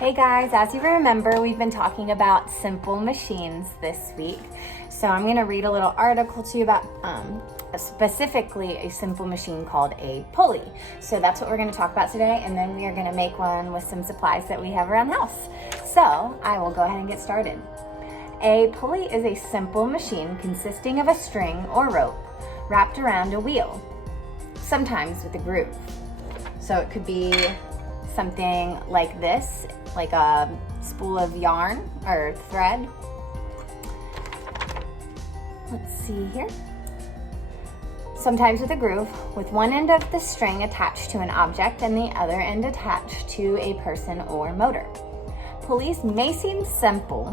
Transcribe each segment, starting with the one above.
Hey guys, as you remember, we've been talking about simple machines this week. So I'm going to read a little article to you about specifically a simple machine called a pulley. So that's what we're going to talk about today, and then we are going to make one with some supplies that we have around the house. So I will go ahead and get started. A pulley is a simple machine consisting of a string or rope wrapped around a wheel, sometimes with a groove. So it could be something like this, like a spool of yarn or thread. Let's see here. Sometimes with a groove, with one end of the string attached to an object and the other end attached to a person or motor. Pulleys may seem simple,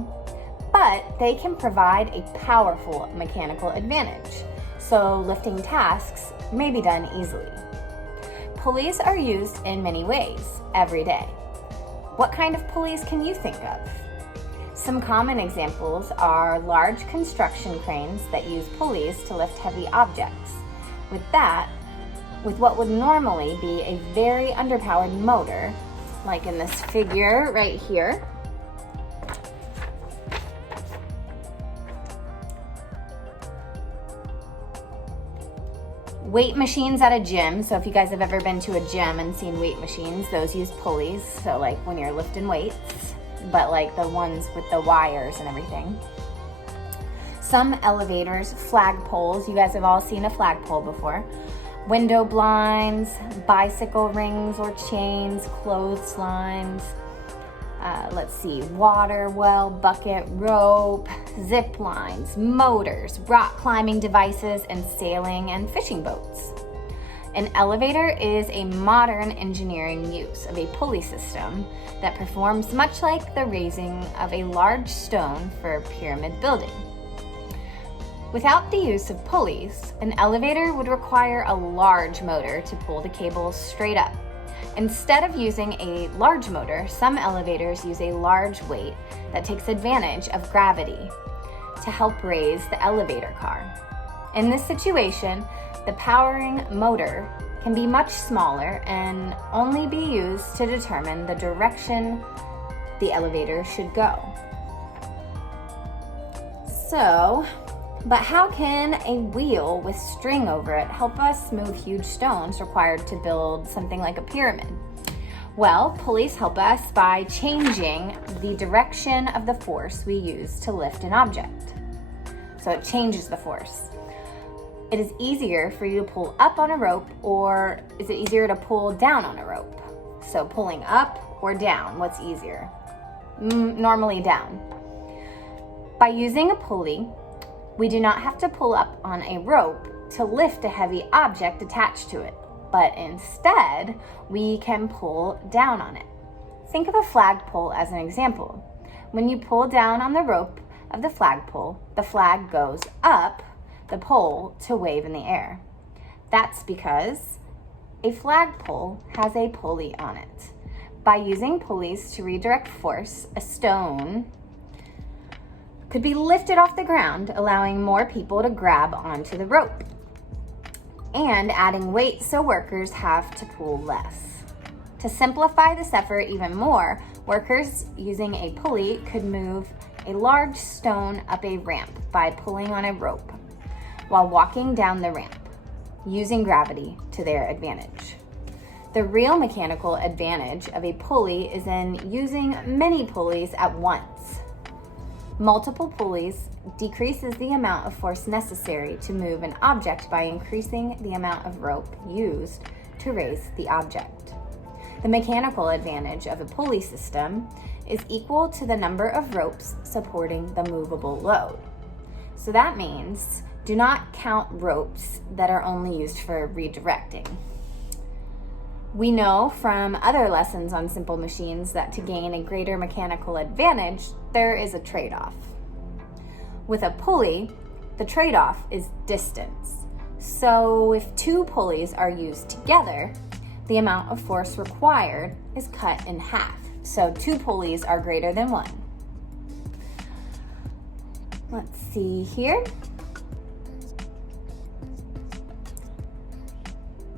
but they can provide a powerful mechanical advantage, so lifting tasks may be done easily. Pulleys are used in many ways every day. What kind of pulleys can you think of? Some common examples are large construction cranes that use pulleys to lift heavy objects. With what would normally be a very underpowered motor, like in this figure right here, weight machines at a gym. So if you guys have ever been to a gym and seen weight machines, those use pulleys. So like when you're lifting weights, but like the ones with the wires and everything. Some elevators, flagpoles. You guys have all seen a flagpole before. Window blinds, bicycle rings or chains, clotheslines. Let's see, water well, bucket, rope, zip lines, motors, rock climbing devices, and sailing and fishing boats. An elevator is a modern engineering use of a pulley system that performs much like the raising of a large stone for a pyramid building. Without the use of pulleys, an elevator would require a large motor to pull the cables straight up. Instead of using a large motor, some elevators use a large weight that takes advantage of gravity to help raise the elevator car. In this situation, the powering motor can be much smaller and only be used to determine the direction the elevator should go. But how can a wheel with string over it help us move huge stones required to build something like a pyramid? Well, pulleys help us by changing the direction of the force we use to lift an object. So it changes the force. It is easier for you to pull up on a rope, or is it easier to pull down on a rope? So pulling up or down, what's easier? Normally down. By using a pulley, we do not have to pull up on a rope to lift a heavy object attached to it, but instead, we can pull down on it. Think of a flagpole as an example. When you pull down on the rope of the flagpole, the flag goes up the pole to wave in the air. That's because a flagpole has a pulley on it. By using pulleys to redirect force, a stone could be lifted off the ground, allowing more people to grab onto the rope, and adding weight so workers have to pull less. To simplify this effort even more, workers using a pulley could move a large stone up a ramp by pulling on a rope while walking down the ramp, using gravity to their advantage. The real mechanical advantage of a pulley is in using many pulleys at once. Multiple pulleys decreases the amount of force necessary to move an object by increasing the amount of rope used to raise the object. The mechanical advantage of a pulley system is equal to the number of ropes supporting the movable load. So that means do not count ropes that are only used for redirecting. We know from other lessons on simple machines that to gain a greater mechanical advantage, there is a trade-off. With a pulley, the trade-off is distance. So if two pulleys are used together, the amount of force required is cut in half. So two pulleys are greater than one. Let's see here.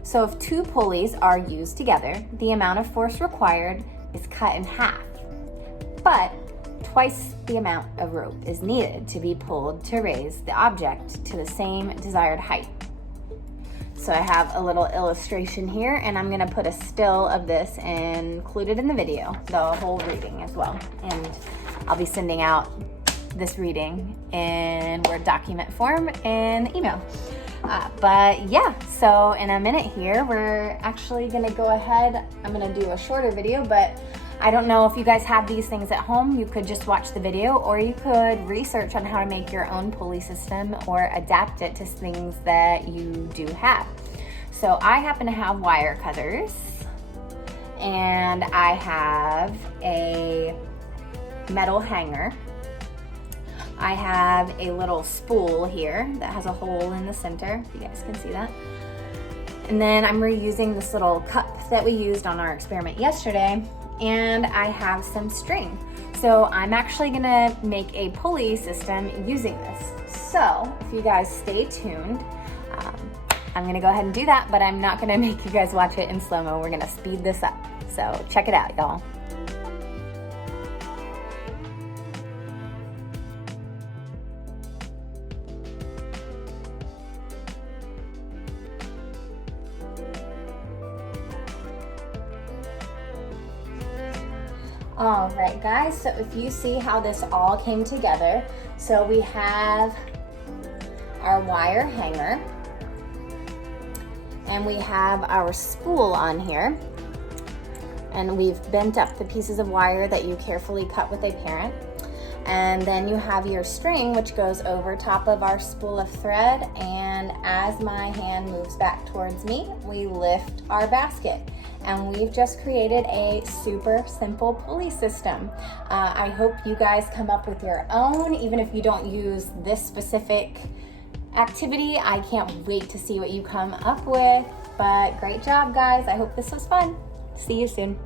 So if two pulleys are used together, the amount of force required is cut in half. but twice the amount of rope is needed to be pulled to raise the object to the same desired height. So I have a little illustration here, and I'm gonna put a still of this and include it in the video, the whole reading as well. And I'll be sending out this reading in Word document form and email. But yeah, so in a minute here, we're actually gonna go ahead. I'm gonna do a shorter video, but I don't know if you guys have these things at home. You could just watch the video, or you could research on how to make your own pulley system or adapt it to things that you do have. So I happen to have wire cutters, and I have a metal hanger. I have a little spool here that has a hole in the center, if you guys can see that. And then I'm reusing this little cup that we used on our experiment yesterday, and I have some string. So I'm actually gonna make a pulley system using this. So if you guys stay tuned, I'm gonna go ahead and do that, but I'm not gonna make you guys watch it in slow-mo. We're gonna speed this up. So check it out, y'all. All right, guys, so if you see how this all came together, so we have our wire hanger, and we have our spool on here, and we've bent up the pieces of wire that you carefully cut with a parent. And then you have your string, which goes over top of our spool of thread, and as my hand moves back towards me, we lift our basket. And we've just created a super simple pulley system. I hope you guys come up with your own, even if you don't use this specific activity. I can't wait to see what you come up with. But great job, guys. I hope this was fun. See you soon.